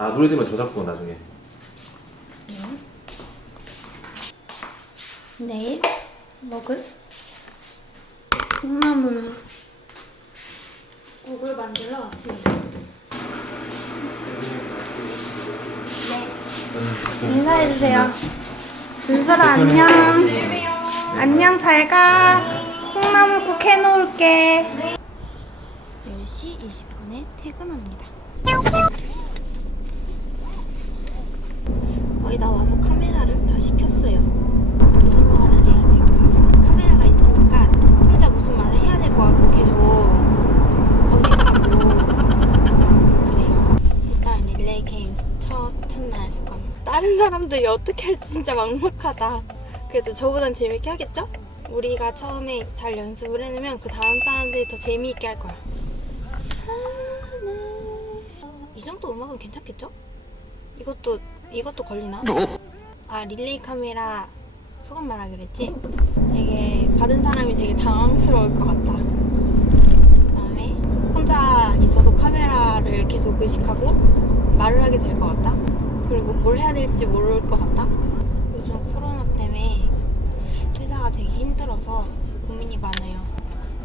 아 노래 들으면 저작권 나중에. 내일 먹을 콩나물 국을 만들러 왔습니다. 네. 인사해주세요. 은설아 안녕. 안녕 잘 가. 콩나물국 해놓을게. 10시 20분에 퇴근합니다. 거의 다 와서 카메라를 다 시켰어요. 무슨 말을 해야 될까? 카메라가 있으니까 혼자 무슨 말을 해야 될것 같고 계속 어색하고 막 그래요. 일단 릴레이 게임 첫 첫날 소감. 다른 사람들이 어떻게 할지 진짜 막막하다. 그래도 저보단 재밌게 하겠죠? 우리가 처음에 잘 연습을 해놓으면 그 다음 사람들이 더 재미있게 할 거야. 하나. 이 정도 음악은 괜찮겠죠? 이것도 이것도 걸리나? 아 릴레이 카메라 소금 말하기로 했지? 되게 받은 사람이 되게 당황스러울 것 같다. 그다음에 혼자 있어도 카메라를 계속 의식하고 말을 하게 될 것 같다. 그리고 뭘 해야 될지 모를 것 같다. 요즘 코로나 때문에 회사가 되게 힘들어서 고민이 많아요.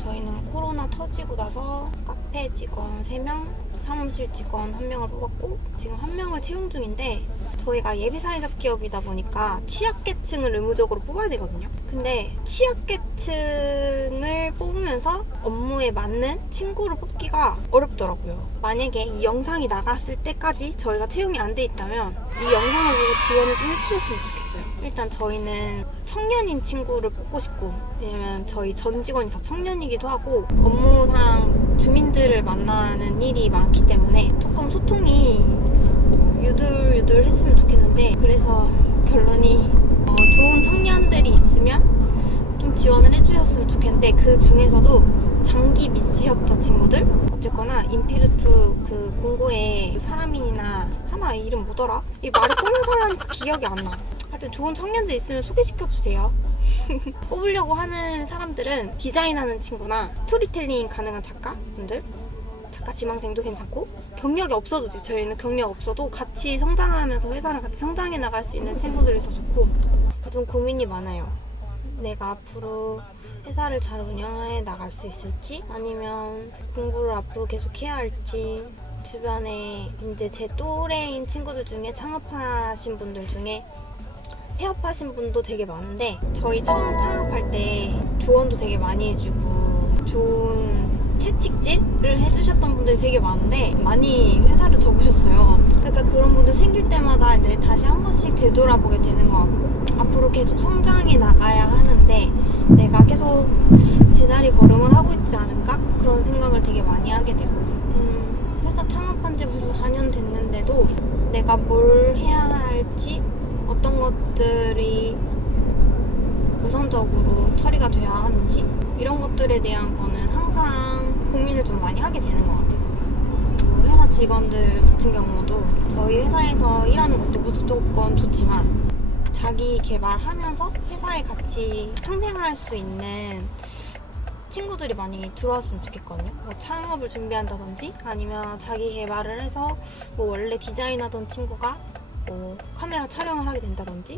저희는 코로나 터지고 나서 카페 직원 3명, 사무실 직원 1명을 뽑았고 지금 1명을 채용 중인데 저희가 예비사회적 기업이다 보니까 취약계층을 의무적으로 뽑아야 되거든요. 근데 취약계층을 뽑으면서 업무에 맞는 친구를 뽑기가 어렵더라고요. 만약에 이 영상이 나갔을 때까지 저희가 채용이 안 돼 있다면 이 영상을 보고 지원을 좀 해주셨으면 좋겠어요. 일단 저희는 청년인 친구를 뽑고 싶고 왜냐면 저희 전 직원이 다 청년이기도 하고 업무상 주민들을 만나는 일이 많기 때문에 조금 소통이 유들유들 했으면 좋겠는데 그래서 결론이 어, 좋은 청년들이 있으면 좀 지원을 해주셨으면 좋겠는데 그 중에서도 장기 미취업자 친구들 어쨌거나 인피루트 그 공고에 사람이나 하나 이름 뭐더라? 이 말을 꾸며서 하려니까 기억이 안 나. 하여튼 좋은 청년들 있으면 소개시켜 주세요. 뽑으려고 하는 사람들은 디자인하는 친구나 스토리텔링 가능한 작가분들 작가 지망생도 괜찮고 경력이 없어도 돼요. 저희는 경력 없어도 같이 성장하면서 회사를 같이 성장해 나갈 수 있는 친구들이 더 좋고 좀 고민이 많아요. 내가 앞으로 회사를 잘 운영해 나갈 수 있을지 아니면 공부를 앞으로 계속 해야 할지 주변에 이제 제 또래인 친구들 중에 창업하신 분들 중에 폐업하신 분도 되게 많은데 저희 처음 창업할 때 조언도 되게 많이 해주고 분들이 되게 많은데 많이 회사를 접으셨어요. 그러니까 그런 분들 생길 때마다 이제 다시 한 번씩 되돌아보게 되는 것 같고 앞으로 계속 성장해 나가야 하는데 내가 계속 제자리 걸음을 하고 있지 않은가 그런 생각을 되게 많이 하게 되고 음, 회사 창업한 지 벌써 4년 됐는데도 내가 뭘 해야 할지 어떤 것들이 우선적으로 처리가 돼야 하는지 이런 것들에 대한 거는 항상 고민을 좀 많이 하게 되는 것 같아요. 직원들 같은 경우도 저희 회사에서 일하는 것도 무조건 좋지만 자기 개발하면서 회사에 같이 상생할 수 있는 친구들이 많이 들어왔으면 좋겠거든요. 뭐 창업을 준비한다든지 아니면 자기 개발을 해서 뭐 원래 디자인하던 친구가 뭐 카메라 촬영을 하게 된다든지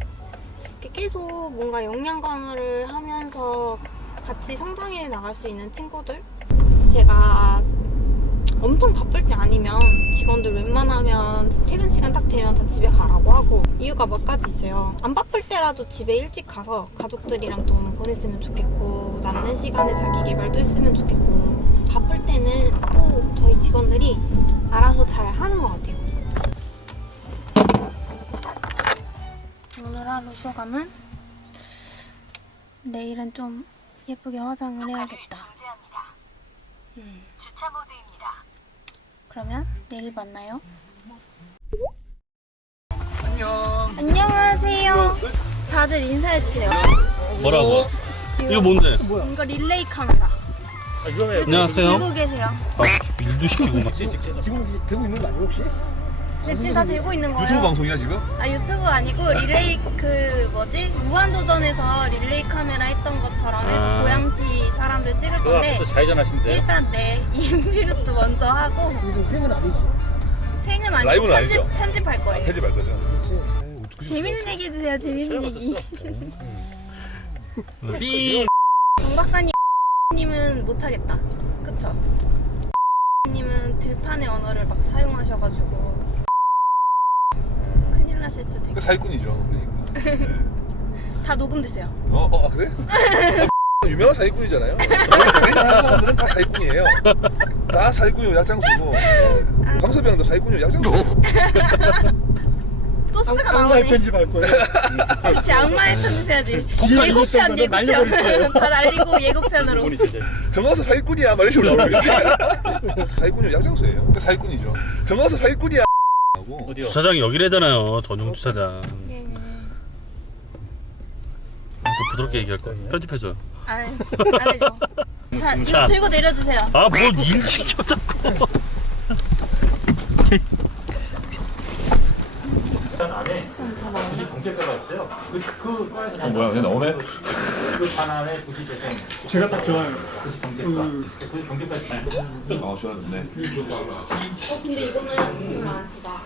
계속 뭔가 역량 강화를 하면서 같이 성장해 나갈 수 있는 친구들 제가 직원들 웬만하면 퇴근 시간 딱 되면 다 집에 가라고 하고 이유가 몇 가지 있어요. 안 바쁠 때라도 집에 일찍 가서 가족들이랑 좀 보냈으면 좋겠고 남는 시간에 자기 개발도 했으면 좋겠고 바쁠 때는 또 저희 직원들이 알아서 잘 하는 것 같아요. 오늘 하루 소감은 내일은 좀 예쁘게 화장을 해야겠다. 음. 주차 모드입니다. 그러면 내일 만나요. 안녕. 안녕하세요. 다들 인사해 주세요. 뭐라고? 이거 뭔데? 이거 릴레이 카메라. 안녕하세요. 들고 계세요. 아, 일도 시키고 막. 지금 혹시 되고 있는 거 아니에요 혹시? 네, 지금 다 들고 있는 거예요. 유튜브 방송이야 지금? 아 유튜브 아니고 릴레이 그 뭐지 무한도전에서 릴레이 카메라 했던 것처럼 해서 아. 고양시 사람들 찍을 건데 그거 좌회전하시면 돼요. 일단 네 인비루트 먼저 하고 요즘 생은 아니지. 생은 아니고 라이브는 편집, 아니죠? 편집할 거예요. 편집할 거죠. 재밌는 얘기 해주세요. 재밌는 얘기. 삐. 정 박사님은 못하겠다. 그쵸? 님은 들판의 언어를 막 사용하셔가지고 나실 수도 있고 사기꾼이죠. 그러니까. 다 녹음되세요. 어, 어 아, 그래? 어, 유명한 사기꾼이잖아요. 유명한 사람들은 다 사기꾼이에요. 다 사기꾼이고 약장수고. 강섭이 형도 사기꾼이고 약장수. 또 쓰가 악마의 나오네. 편집할 거예요. 그치 악마의 편집해야지. 예고편 날려버릴 거예요. 예고편 다 날리고 예고편으로. 정화서 사기꾼이야 말 이런 식으로 나오는 거지. 사기꾼이고 약장수예요. 사기꾼이죠. 정화서 사기꾼이야. 하고. 어디요? 주차장이 여기래잖아요. 전용 주차장. 네, 네. 좀 부드럽게 얘기할 거야. 편집해줘요. 안, 해- 안 해줘. 자, 이거 자. 들고 내려주세요. 아, 뭘 일 시켜 자꾸. 안에 경찰서가 있어요. 그, 그, 과에서 어, 뭐야, 얘 나오네? 그 반환에 굳이 재생, 제가 딱 좋아요. 굳이 경찰서, 굳이 경찰서. 아, 좋았네. 어, 근데 이거는 별로 안 쓰다.